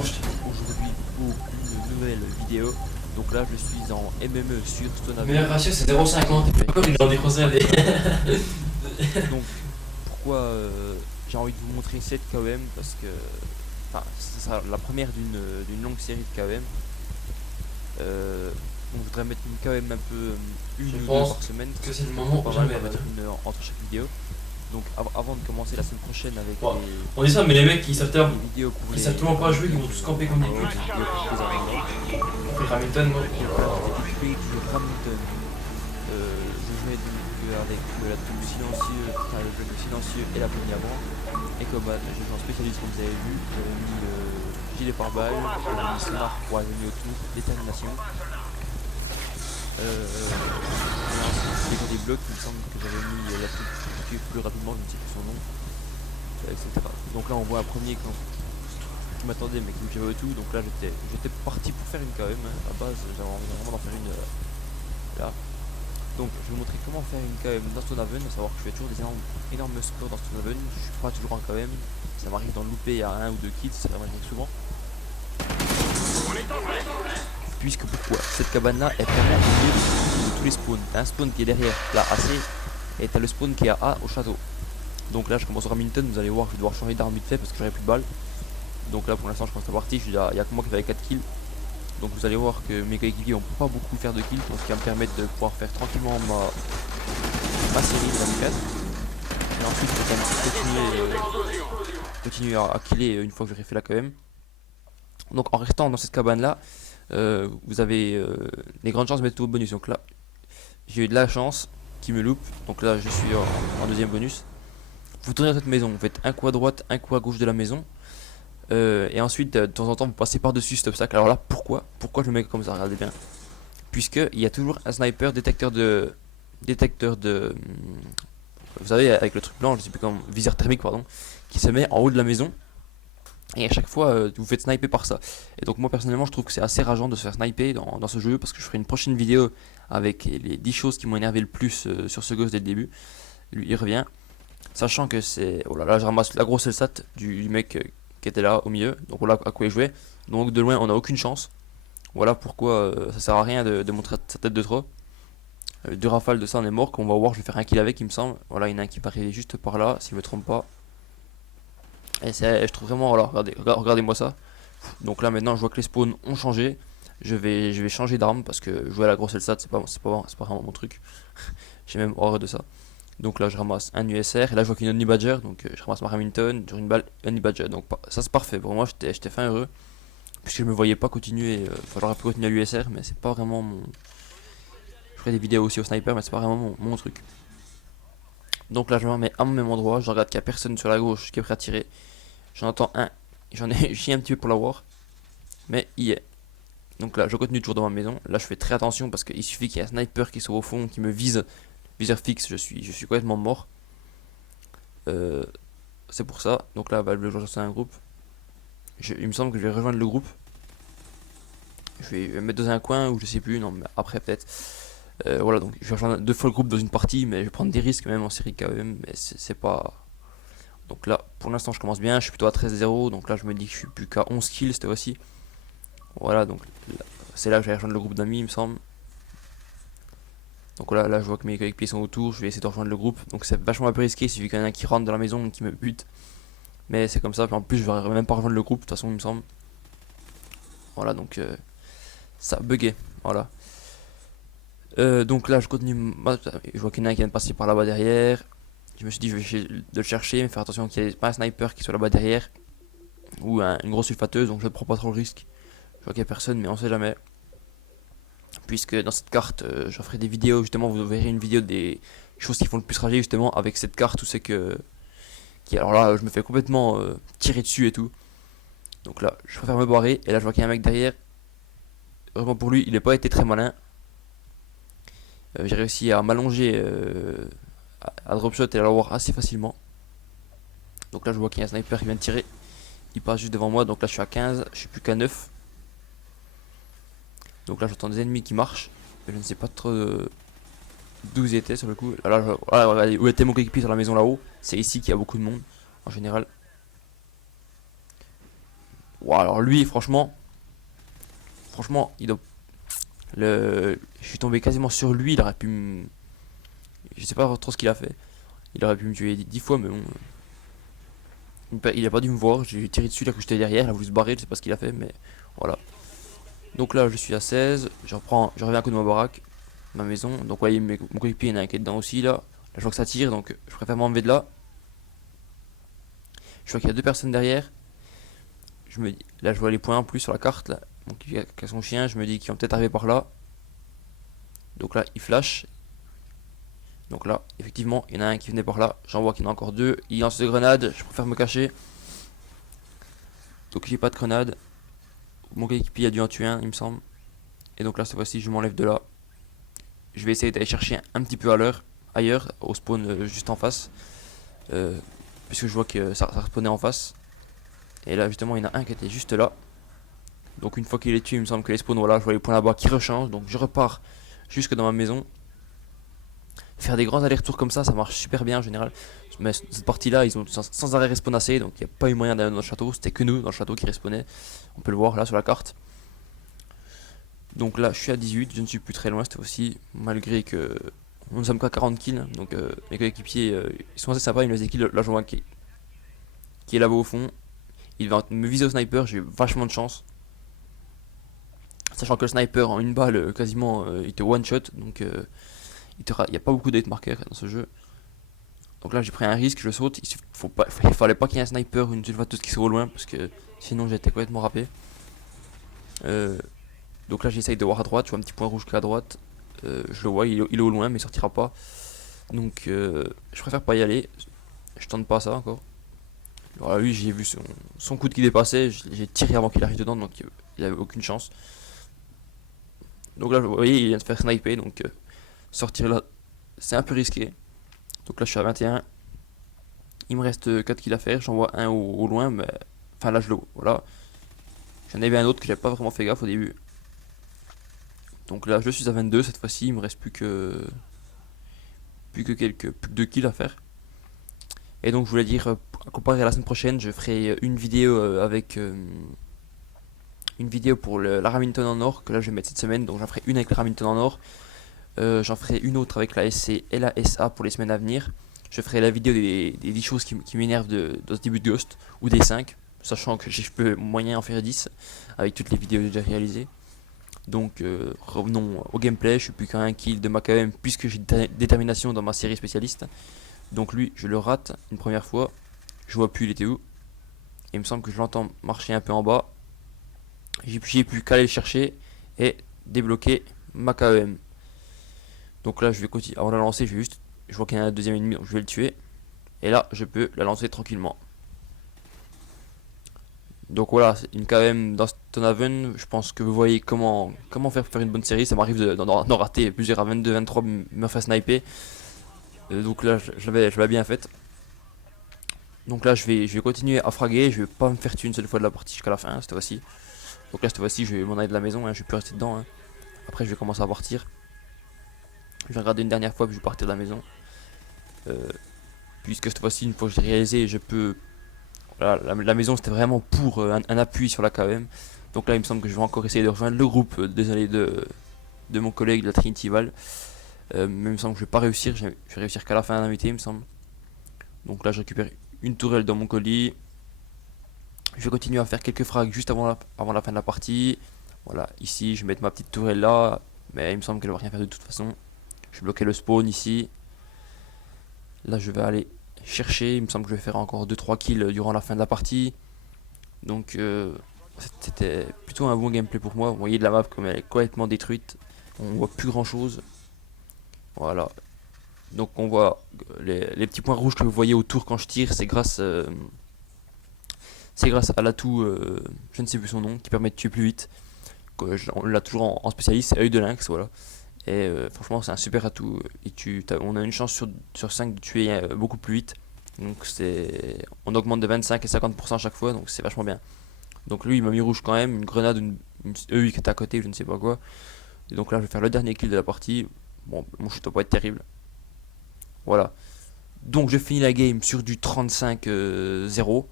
aujourd'hui pour une nouvelle vidéo. Donc là je suis en MME sur Le meilleur Stonaville. ratio c'est 0,50. Encore il est en décroché. Donc pourquoi j'ai envie de vous montrer cette KOM, parce que enfin, ce sera la première d'une longue série de KOM. On voudrait mettre une KOM un peu une Je ou deux pense par semaine, que c'est le moment pas ou mal, jamais. pas mal, une entre chaque vidéo. Donc avant de commencer la semaine prochaine avec Bon, on dit ça, mais les mecs qui savent tellement, les vidéos pour ils savent tellement pas jouer, ils vont tous camper comme des putes. Après Hamilton, moi. équipé du Hamilton. Je jouais donc avec la tenue silencieux, enfin le jeu silencieux et la poignée avant. Et comme je joue en spécialiste, comme vous avez vu, j'avais mis gilet pare-balles, j'avais mis sonar pour aller autour, détermination. Et ensuite, les des blocs, il me semble que j'avais mis la truc plus rapidement, je ne sais plus son nom, etc. Donc là, on voit un premier quand je m'attendais, mais que j'avais tout. Donc là, j'étais parti pour faire une KM. Hein. À la base, j'avais envie vraiment d'en faire une là. Donc, je vais vous montrer comment faire une KM dans Stonehaven, à savoir que je fais toujours des énormes scores dans Stonehaven. Je suis pas toujours en KM, ça m'arrive d'en louper à un ou deux kills, ça m'arrive souvent. Puisque pourquoi cette cabane là est vraiment au milieu de tous les spawns. T'as un spawn qui est derrière là AC, et t'as le spawn qui est à A au château. Donc là je commence au Hamilton, vous allez voir que je vais devoir changer d'arme vite fait parce que j'aurai plus de balles. Donc là pour l'instant je commence la partie, il y a que moi qui fait 4 kills. Donc vous allez voir que mes coéquipiers vont pas beaucoup faire de kills, donc ce qui va me permettre de pouvoir faire tranquillement ma série de 24. Et ensuite je vais quand même continuer à killer une fois que j'aurai fait la KM. Donc en restant dans cette cabane là, vous avez des grandes chances de mettre tout au bonus. Donc là, j'ai eu de la chance qui me loupe. Donc là, je suis en deuxième bonus. Vous tournez dans cette maison, vous faites un coup à droite, un coup à gauche de la maison. Et ensuite, de temps en temps, vous passez par-dessus cet obstacle. Alors là, pourquoi je le mets comme ça? Regardez bien. Puisqu'il y a toujours un sniper détecteur de. Vous savez, avec le truc blanc, je sais plus comment. Viseur thermique, pardon. Qui se met en haut de la maison. Et à chaque fois, vous faites sniper par ça. Et donc moi personnellement, je trouve que c'est assez rageant de se faire sniper dans ce jeu, parce que je ferai une prochaine vidéo avec les 10 choses qui m'ont énervé le plus sur ce gosse dès le début. Lui, il revient. Sachant que c'est... Oh là là, je ramasse la grosse LSAT du mec qui était là au milieu. Donc voilà à quoi il jouait. Donc de loin, on n'a aucune chance. Voilà pourquoi ça sert à rien de montrer sa tête de trop. Deux rafales de ça, on est mort. Comme on va voir, je vais faire un kill avec, il me semble. Voilà, il y en a un qui va arriver juste par là, si je me trompe pas. Et je trouve vraiment, voilà, regardez-moi ça. Donc là maintenant je vois que les spawns ont changé. Je vais changer d'arme parce que jouer à la grosse LSAT c'est pas vraiment mon truc. J'ai même horreur de ça. Donc là je ramasse un USR et là je vois qu'il y a une Honey Badger, donc je ramasse ma Remington, sur une balle, Honey Badger. Donc ça c'est parfait, pour moi j'étais fin heureux. Puisque je me voyais pas continuer, enfin j'aurais pu continuer à l'USR mais c'est pas vraiment mon... Je ferai des vidéos aussi au sniper mais c'est pas vraiment mon truc. Donc là je me remets à mon même endroit, je regarde qu'il n'y a personne sur la gauche qui est prêt à tirer. J'en entends un, j'en ai chié un petit peu pour l'avoir, mais il est. Donc là, je continue toujours dans ma maison. Là, je fais très attention parce qu'il suffit qu'il y ait un sniper qui soit au fond, qui me vise, viseur fixe, je suis complètement mort. C'est pour ça. Donc là, je vais lancer un groupe. Il me semble que je vais rejoindre le groupe. Je vais me mettre dans un coin ou je sais plus. Non, mais après peut-être. Voilà, donc je vais rejoindre deux fois le groupe dans une partie, mais je vais prendre des risques même en série quand même. Mais c'est pas. Donc là, pour l'instant, je commence bien. Je suis plutôt à 13-0. Donc là, je me dis que je suis plus qu'à 11 kills cette fois-ci. Voilà, donc c'est là que je vais rejoindre le groupe d'amis, il me semble. Donc là je vois que mes coéquipiers sont autour, je vais essayer de rejoindre le groupe. Donc c'est vachement un peu risqué, il suffit qu'il y en ait un qui rentre dans la maison et qui me bute. Mais c'est comme ça, puis en plus je vais même pas rejoindre le groupe, de toute façon il me semble. Voilà, donc ça a bugué, voilà. Donc là je continue, je vois qu'il y en a un qui vient de passer par là-bas derrière. Je me suis dit je vais essayer de le chercher, mais faire attention qu'il n'y ait pas un sniper qui soit là-bas derrière. Ou une grosse sulfateuse, donc je ne prends pas trop le risque. Je vois qu'il n'y a personne, mais on sait jamais. Puisque dans cette carte, j'en ferai des vidéos, justement, vous verrez une vidéo des choses qui font le plus rager, justement, avec cette carte, où c'est que... Alors là, je me fais complètement tirer dessus et tout. Donc là, je préfère me barrer, et là, je vois qu'il y a un mec derrière. Heureusement pour lui, il n'a pas été très malin. J'ai réussi à m'allonger à dropshot et à l'avoir assez facilement. Donc là, je vois qu'il y a un sniper qui vient de tirer. Il passe juste devant moi, donc là, je suis à 15, je suis plus qu'à 9. Donc là j'entends des ennemis qui marchent, mais je ne sais pas trop d'où ils étaient sur le coup. Regardez, où était mon coéquipier sur la maison là-haut. C'est ici qu'il y a beaucoup de monde en général. Wow, alors lui, franchement, il doit, je suis tombé quasiment sur lui. Il aurait pu je sais pas trop ce qu'il a fait. Il aurait pu me tuer 10 fois, mais bon. Il a pas dû me voir. J'ai tiré dessus là que j'étais derrière. Il a voulu se barrer. Je sais pas ce qu'il a fait, mais voilà. Donc là, je suis à 16. Je reviens à côté de ma baraque, ma maison. Donc, vous voyez, mon coéquipier, il y en a un qui est dedans aussi là. Là, je vois que ça tire, donc je préfère m'enlever de là. Je vois qu'il y a deux personnes derrière. Là, je vois les points en plus sur la carte là. Donc, il y a son chien. Je me dis qu'ils vont peut-être arriver par là. Donc là, il flash. Donc là, effectivement, il y en a un qui venait par là. J'en vois qu'il y en a encore deux. Il lance des grenades. Je préfère me cacher. Donc j'ai pas de grenade. Mon coéquipier a dû en tuer un, il me semble. Et donc là, cette fois-ci, je m'enlève de là. Je vais essayer d'aller chercher un petit peu à l'heure, ailleurs, au spawn juste en face. Puisque je vois que ça respawnait en face. Et là, justement, il y en a un qui était juste là. Donc une fois qu'il est tué, il me semble que les spawns, voilà, je vois les points là-bas qui rechangent. Donc je repars jusque dans ma maison. Faire des grands allers-retours comme ça marche super bien en général. Mais cette partie-là, ils ont sans arrêt respawn assez, donc il n'y a pas eu moyen d'aller dans le château. C'était que nous dans le château qui respawnait. On peut le voir là sur la carte. Donc là, je suis à 18, je ne suis plus très loin cette fois-ci, malgré que nous ne sommes qu'à 40 kills. Donc mes coéquipiers, ils sont assez sympas, ils me laissent des kills. Là, je vois qui est là-bas au fond. Il va me viser au sniper, j'ai eu vachement de chance. Sachant que le sniper, en une balle, quasiment, il te one-shot. Donc il n'y a pas beaucoup de hit marker dans ce jeu. Donc là j'ai pris un risque, je saute. Il fallait pas qu'il y ait un sniper ou une sulfateuse qui soit au loin, parce que sinon j'étais complètement râpé. Donc là j'essaye de voir à droite, je vois un petit point rouge qui est à droite. Je le vois, il est au loin mais il sortira pas. Donc je préfère pas y aller. Je tente pas ça encore. Alors lui j'ai vu son coude qui dépassait, j'ai tiré avant qu'il arrive dedans, donc il avait aucune chance. Donc là vous voyez il vient de faire sniper, donc sortir là c'est un peu risqué. Donc là je suis à 21. Il me reste 4 kills à faire, j'en vois un au loin, mais enfin là je le vois, voilà. J'en avais un autre que j'avais pas vraiment fait gaffe au début. Donc là je suis à 22 cette fois-ci, il me reste plus que 2 kills à faire. Et donc je voulais dire, comparé à la semaine prochaine, je ferai une vidéo avec une vidéo pour la Remington en or, que là je vais mettre cette semaine, donc j'en ferai une avec la Remington en or. J'en ferai une autre avec la SC et la SA pour les semaines à venir. Je ferai la vidéo des 10 choses qui m'énervent de ce début de Ghost, ou des 5, sachant que je peux moyen en faire 10 avec toutes les vidéos déjà réalisées. Donc revenons au gameplay, je suis plus qu'à un kill de ma KM puisque j'ai détermination dans ma série spécialiste. Donc lui je le rate une première fois, je vois plus il était où. Il me semble que je l'entends marcher un peu en bas. J'ai plus qu'à aller le chercher et débloquer ma KM. Donc là je vais continuer, avant de la lancer je vois qu'il y a un deuxième ennemi donc je vais le tuer. Et là je peux la lancer tranquillement. Donc voilà, c'est une KM dans Stonehaven. Je pense que vous voyez comment faire pour faire une bonne série. Ça m'arrive d'en rater plusieurs à 22, 23, me faire sniper. Donc là, je l'avais bien faite. Donc là, je vais continuer à fraguer. Je vais pas me faire tuer une seule fois de la partie jusqu'à la fin, cette fois-ci. Donc là, cette fois-ci, je vais m'en aller de la maison. Je vais plus rester dedans. Après, je vais commencer à partir. Je vais regarder une dernière fois, puis je vais partir de la maison. Puisque cette fois-ci, une fois que je l'ai réalisé, je peux. Voilà, la maison c'était vraiment pour un appui sur la KM. Donc là il me semble que je vais encore essayer de rejoindre le groupe désolé de mon collègue de la Trinity Val. Mais il me semble que je vais pas réussir, je vais réussir qu'à la fin de l'invité il me semble. Donc là je récupère une tourelle dans mon colis. Je vais continuer à faire quelques frags juste avant la fin de la partie. Voilà, ici je vais mettre ma petite tourelle là. Mais il me semble qu'elle va rien faire de toute façon. Je vais bloquer le spawn ici. Là je vais aller chercher, il me semble que je vais faire encore 2-3 kills durant la fin de la partie. Donc c'était plutôt un bon gameplay pour moi. Vous voyez de la map comme elle est complètement détruite. On voit plus grand chose. Voilà. Donc on voit les petits points rouges que vous voyez autour quand je tire, c'est grâce à l'atout, je ne sais plus son nom, qui permet de tuer plus vite. On l'a toujours en spécialiste, c'est œil de lynx, voilà. Et franchement c'est un super atout. Et on a une chance sur 5 de tuer beaucoup plus vite. Donc on augmente de 25 et 50% à chaque fois, donc c'est vachement bien. Donc lui il m'a mis rouge quand même, une grenade, une EU qui était à côté, je ne sais pas quoi. Et donc là je vais faire le dernier kill de la partie. Bon, mon shoot doit pas être terrible. Voilà. Donc je finis la game sur du 35-0.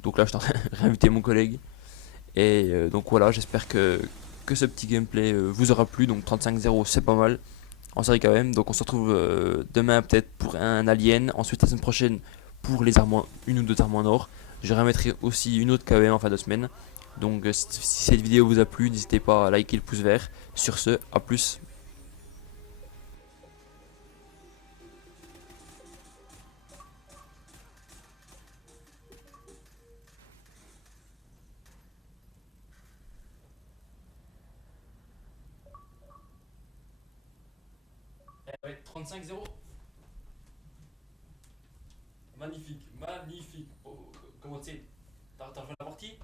Donc là je suis en train de réinviter mon collègue. Et donc voilà, j'espère que ce petit gameplay vous aura plu. Donc 35-0, c'est pas mal en série quand même. Donc on se retrouve demain peut-être pour un alien. Ensuite la semaine prochaine pour les armes, une ou deux armes en or. Je remettrai aussi une autre KM en fin de semaine. Donc si cette vidéo vous a plu, n'hésitez pas à liker le pouce vert. Sur ce, à plus. Ouais, 35-0. Magnifique, magnifique. Oh, comment tu sais? T'as refait la partie?